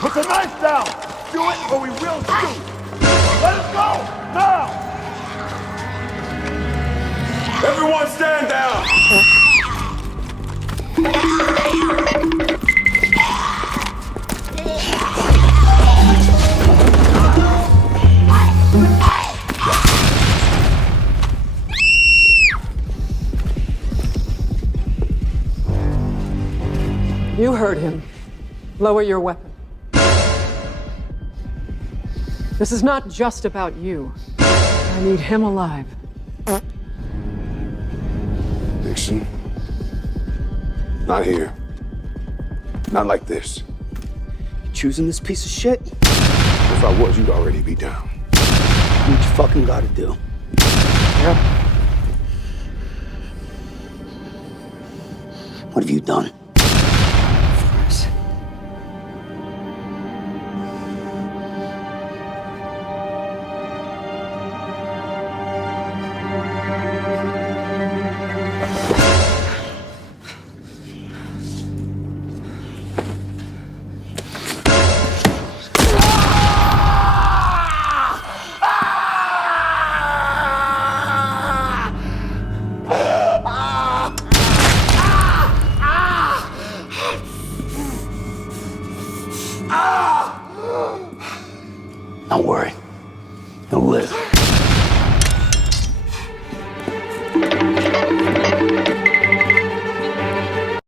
Put the knife down! Do it or we will shoot! Let us go! Now! Everyone stand down! You heard him. Lower your weapon. This is not just about you. I need him alive. Nixon. Not here. Not like this. You choosing this piece of shit? If I was, you'd already be down. Do what you fucking gotta do. Yep. What have you done? Don't worry. He'll live.